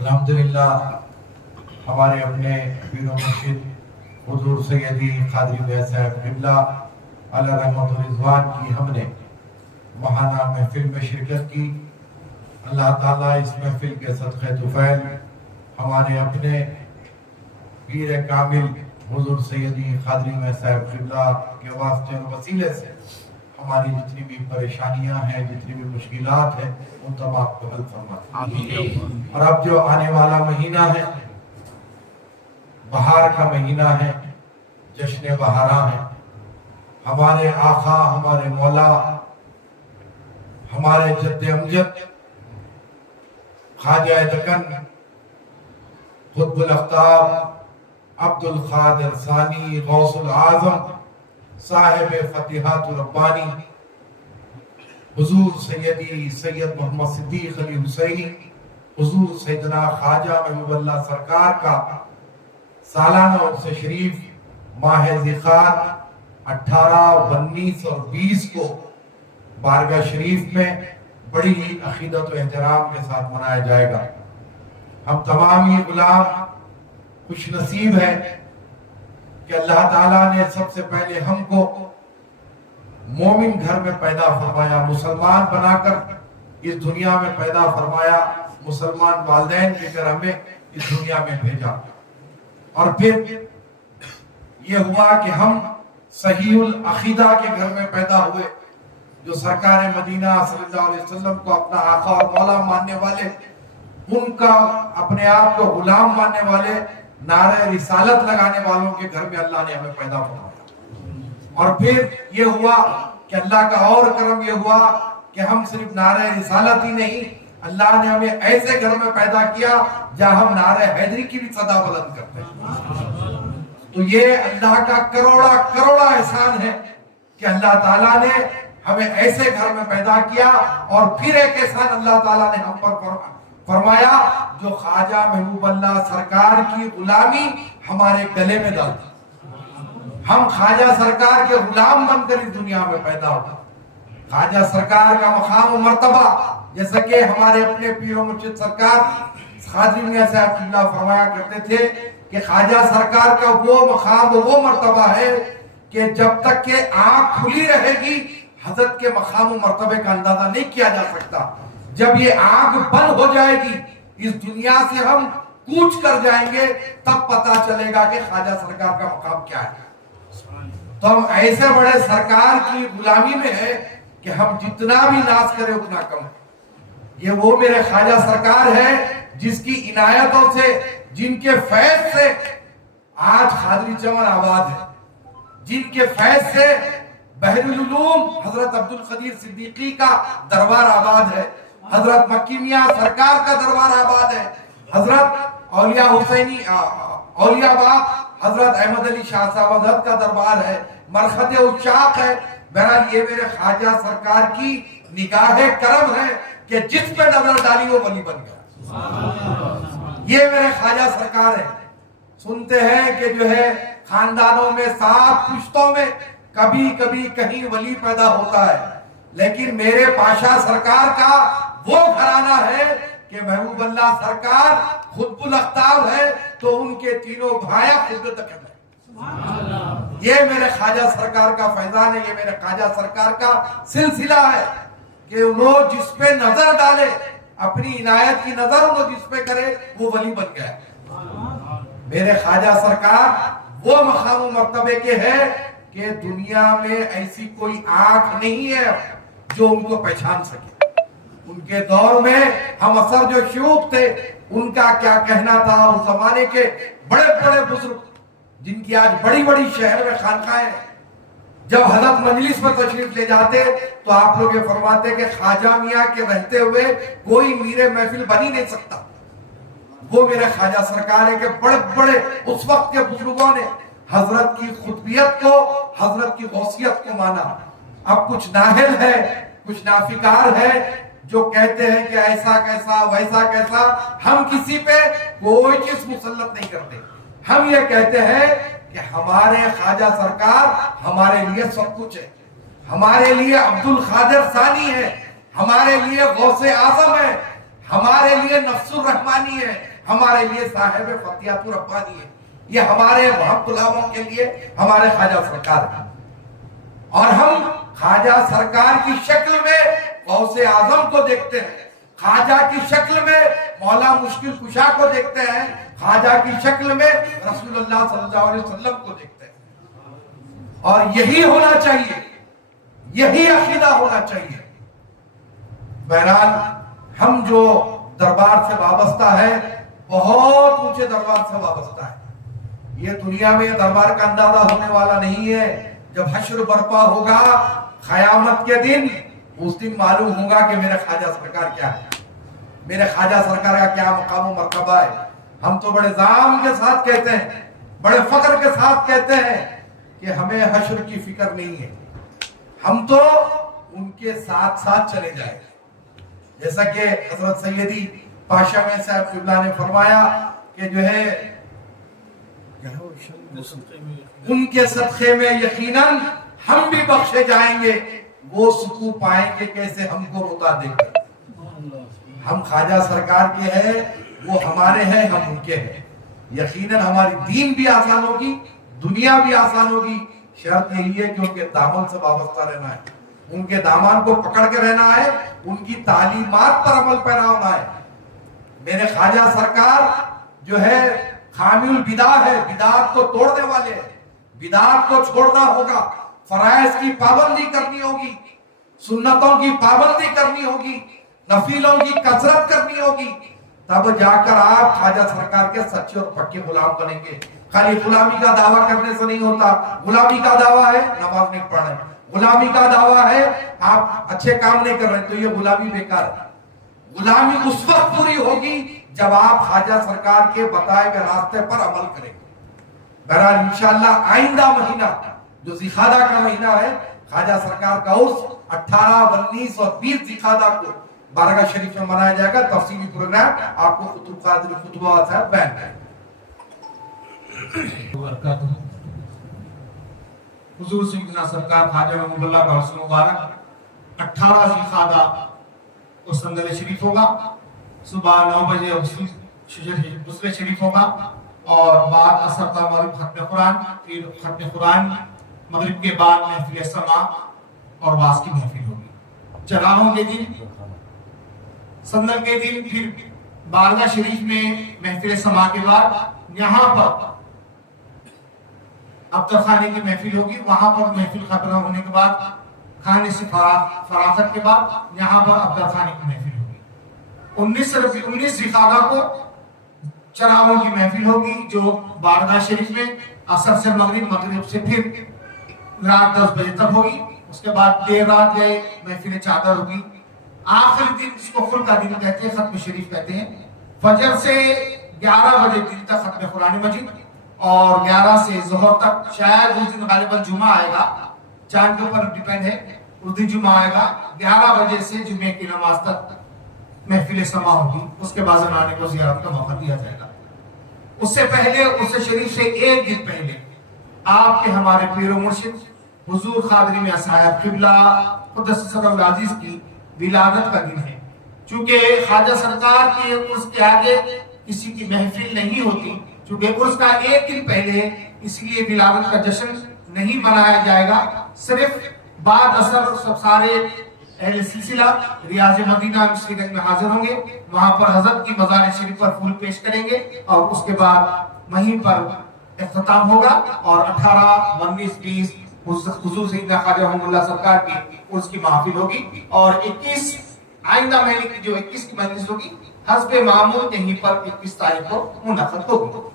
الحمدللہ ہمارے اپنے پیر و مرشد حضور سیدی قادری میاں صاحب قبلہ علیہ رحمت و رضوان کی ہم نے ماہانہ محفل میں شرکت کی۔ اللہ تعالیٰ اس محفل کے صدقہ طفیل ہمارے اپنے پیر کامل حضور سیدی قادری میاں صاحب قبلہ کے واسطے اور وسیلے سے ہماری جتنی بھی پریشانیاں ہیں، جتنی بھی مشکلات ہیں، ان تمام کو حل فرمائے۔ اور اب جو آنے والا مہینہ ہے، بہار کا مہینہ ہے، جشن بہاراں ہے، ہمارے آقا، ہمارے مولا، ہمارے جد امجد خواجہ دکن قطب الافطار عبد القادر ثانی غوث العظم صاحب فتحات ربانی حضور سیدی سید محمد صدیق علی حسینی حضور سیدنا خواجہ محبوب اللہ سرکار کا سالانہ عرس شریف ماہ ذیقعدہ 18، 19 اور 20 کو بارگاہ شریف میں بڑی عقیدت و احترام کے ساتھ منایا جائے گا۔ ہم تمام یہ غلام خوش نصیب ہیں کہ اللہ تعالیٰ نے سب سے پہلے ہم کو مومن گھر میں پیدا فرمایا، مسلمان بنا کر اس دنیا میں پیدا فرمایا، مسلمان والدین کے کر ہمیں اس دنیا میں بھیجا، اور پھر یہ ہوا کہ ہم صحیح العقیدہ کے گھر میں پیدا ہوئے، جو سرکار مدینہ صلی اللہ علیہ وسلم کو اپنا آقا اور مولا ماننے والے، ان کا اپنے آپ کو غلام ماننے والے، نعرہ رسالت لگانے والوں کے گھر میں اللہ نے ہمیں پیدا فرمایا۔ اور پھر یہ ہوا کہ اللہ کا اور کرم یہ ہوا کہ ہم صرف نعرہ رسالت ہی نہیں، اللہ نے ہمیں ایسے گھر میں پیدا کیا جہاں ہم نعرہ حیدری کی بھی صدا بلند کرتے ہیں۔ تو یہ اللہ کا کروڑا احسان ہے کہ اللہ تعالیٰ نے ہمیں ایسے گھر میں پیدا کیا، اور پھر ایک احسان اللہ تعالیٰ نے ہم پر فرمایا جو خواجہ محبوب اللہ سرکار کی غلامی ہمارے گلے میں ڈال دی۔ ہم خواجہ سرکار کے غلام بن کر اس دنیا میں پیدا ہوئے۔ خواجہ سرکار کا مقام و مرتبہ، جیسا کہ ہمارے اپنے پیر و مرشد سرکار قادری میاں صاحب قبلہ فرمایا کرتے تھے کہ خواجہ سرکار کا وہ مقام و وہ مرتبہ ہے کہ جب تک کہ آنکھ کھلی رہے گی حضرت کے مقام و مرتبے کا اندازہ نہیں کیا جا سکتا۔ جب یہ آنکھ بند ہو جائے گی، اس دنیا سے ہم کوچ کر جائیں گے، تب پتا چلے گا کہ خواجہ سرکار کا مقام کیا ہے۔ تو ہم ایسے بڑے سرکار کی غلامی میں ہیں کہ ہم جتنا بھی ناز کریں اتنا کم ہے۔ یہ وہ میرے خواجہ سرکار ہے جس کی عنایتوں سے، جن کے فیض سے آج قادری چمن آباد ہے، جن کے فیض سے بحر العلوم حضرت عبدالقدیر صدیقی کا دربار آباد ہے، حضرت مکی میاں سرکار کا دربار آباد ہے، حضرت اولیاء حسینی اولیاء باغ حضرت احمد علی شاہ صاحب حضرت کا دربار ہے، مرخد عشاق ہے۔ بہرحال یہ میرے خواجہ سرکار کی نگاہ کرم ہے کہ جس پہ نظر ڈالی وہ ولی بن گیا۔ یہ میرے خواجہ سرکار ہے۔ سنتے ہیں کہ جو ہے خاندانوں میں 7 پشتوں میں کبھی کبھی کہیں ولی پیدا ہوتا ہے، لیکن میرے پاشا سرکار کا وہ گھرانہ ہے کہ محبوب اللہ سرکار خطب الاقطاب ہے تو ان کے تینوں بھائیاں خطب تکن ہے۔ یہ میرے خواجہ سرکار کا فیضان ہے، یہ میرے خواجہ سرکار کا سلسلہ ہے کہ انہوں جس پہ نظر ڈالے، اپنی عنایت کی نظر انہوں جس پہ کرے وہ ولی بن گیا۔ میرے خواجہ سرکار وہ مقام و مرتبے کے ہے کہ دنیا میں ایسی کوئی آنکھ نہیں ہے جو ان کو پہچان سکے۔ ان کے دور میں ہم اثر جو شیوخ تھے، ان کا کیا کہنا تھا، اس زمانے کے بڑے بڑے بزرگ جن کی آج بڑی بڑی شہر میں خانقاہیں ہیں، جب حضرت مجلس میں تشریف لے جاتے تو آپ لوگ یہ فرماتے کہ خواجہ میاں کے رہتے ہوئے کوئی میر محفل بن ہی نہیں سکتا۔ وہ میرے خواجہ سرکار ہے کہ بڑے بڑے اس وقت کے بزرگوں نے حضرت کی خطبیت کو، حضرت کی غوثیت کو مانا۔ اب کچھ ناہل ہے، کچھ نافکار ہے جو کہتے ہیں کہ ایسا کیسا ویسا کیسا۔ ہم کسی پہ کوئی چیز مسلط نہیں کرتے، ہم یہ کہتے ہیں کہ ہمارے خواجہ سرکار ہمارے لیے سب کچھ ہے، ہمارے لیے عبد القادر ثانی ہے، ہمارے لیے غوث اعظم ہے، ہمارے لیے نفس الرحمانی ہے، ہمارے لیے صاحب فتیحۃ ربانی ہے، یہ ہمارے وہاب غلاموں کے لیے ہمارے خواجہ سرکار ہیں۔ اور ہم خواجہ سرکار کی شکل میں غوث اعظم کو دیکھتے ہیں، خواجہ کی شکل میں مولا مشکل کشا کو دیکھتے ہیں، خواجہ کی شکل میں رسول اللہ صلی اللہ علیہ وسلم کو دیکھتے ہیں، اور یہی ہونا چاہیے، یہی عقیدہ ہونا چاہیے۔ بہرحال ہم جو دربار سے وابستہ ہے، بہت اونچے دربار سے وابستہ ہے۔ یہ دنیا میں دربار کا اندازہ ہونے والا نہیں ہے۔ جب حشر برپا ہوگا قیامت کے دن، اس دن معلوم ہوگا کہ میرے خواجہ سرکار کیا ہے، میرے خواجہ سرکار کا کیا مقام و مرتبہ ہے۔ ہم تو بڑے زام کے ساتھ کہتے ہیں، بڑے فخر کے ساتھ کہتے ہیں کہ ہمیں حشر کی فکر نہیں ہے، ہم تو ان کے ساتھ ساتھ چلے جائیں گے۔ جیسا کہ حضرت سیدی پاشا میں صاحب قبلہ نے فرمایا کہ جو ہے ان کے صدقے میں یقیناً ہم بھی بخشے جائیں گے، وہ سکو پائیں گے کیسے ہم کو روتا دیکھ کر۔ ہم خواجہ سرکار کے ہیں، وہ ہمارے ہیں، ہم ان کے ہیں۔ یقیناً ہماری دین بھی آسان ہوگی، دنیا بھی آسان ہوگی، شرط یہی ہے کہ ان کے دامن سے وابستہ رہنا ہے، ان کے دامان کو پکڑ کے رہنا ہے، ان کی تعلیمات پر عمل پیرا ہونا ہے۔ میرے خواجہ سرکار جو ہے خامی البدع ہے، بدعات کو توڑنے والے ہیں، بدعات کو چھوڑنا ہوگا، فرائض کی پابندی کرنی ہوگی، سنتوں کی پابندی کرنی ہوگی، نفیلوں کی کثرت کرنی ہوگی، تب جا کر آپ خواجہ سرکار کے سچے اور پکے غلام بنیں گے۔ خالی غلامی کا دعویٰ کرنے سے نہیں ہوتا۔ غلامی کا دعویٰ ہے نماز نہیں پڑھ رہے، غلامی کا دعویٰ ہے آپ اچھے کام نہیں کر رہے، تو یہ غلامی بیکار ہے۔ غلامی اس وقت پوری ہوگی جب آپ خواجہ سرکار کے بتائے ہوئے راستے پر عمل کریں گے۔ بہرحال انشاءاللہ آئندہ مہینہ جو ذی القعدہ کا مہینہ ہے، خواجہ سرکار کا عرس 18، 19 اور 20 ذی القعدہ کو بارگاہ شریف میں منایا جائے گا۔ تفصیلی پروگرام آپ کو خطب قادری خطبہ صاحب بیان کریں گے۔ حضور سیدنا سرکار خواجہ محمد اللہ کا عرس مبارک 18 ذی القعدہ کو سنگل شریف ہوگا، صبح 9 بجے غسل شریف ہوگا، اور بعد عصر تا مغرب ختم قرآن، پھر ختم قرآن، مغرب کے بعد محفل سماع اور واز کی محفل ہوگی۔ چرانوں کے دن، سندل کے دن پھر بارگاہ شریف میں محفل سماع کے بعد یہاں پر ابتر خانے کی محفل ہوگی، وہاں پر محفل ختم ہونے کے بعد کھانے سے فراغت کے بعد یہاں پر ابتر خانے کی محفل ہوگی۔ 19 ذی القعدہ کو چراغوں کی محفل ہوگی جو بارگاہ شریف میں عصر سے مغرب، مغرب سے پھر رات 10 بجے تک ہوگی۔ اس کے بعد دیر رات گئے محفل چادر ہوگی۔ آخری دن جس کو خل کا دن کہتے ہیں، ختم شریف کہتے ہیں، فجر سے 11 بجے دن تک ختم قرآن مجید، اور 11 سے ظہر تک، شاید اس دن غالباً جمعہ آئے گا، چاند کے اوپر ڈیپینڈ ہے، اس دن جمعہ آئے گا، 11 بجے سے جمعے کی نماز تک محفل سماع ہوگی۔ اس کے بعد زنانے کو زیارت کا موقع دیا جائے گا۔ اس سے پہلے، اس شریف سے ایک دن پہلے آپ کے ہمارے پیر و مرشد حضور قادری میاں صاحب قبلہ قدس سر العزیز کی ولادت کا دن ہے۔ چونکہ خواجہ سرکار کے عرس کے آگے کسی کی محفل نہیں ہوتی، چونکہ عرس کا ایک دن پہلے، اس لیے ولادت کا جشن نہیں منایا جائے گا۔ صرف بعد اثر سب سارے اہل سلسلہ ریاض مدینہ مصری گنج میں حاضر ہوں گے، وہاں پر حضرت کی مزار شریف پر پھول پیش کریں گے، اور اس کے بعد وہیں پر اختتام ہوگا، اور 18، 19، 20 حضور سیدنا خواجہ محمد اللہ سرکار کی عرس کی محفل ہوگی، اور 21 آئندہ مہینے کی جو 21 کی مجلس ہوگی حسب معمول یہیں پر 21 تاریخ کو منعقد ہوگی۔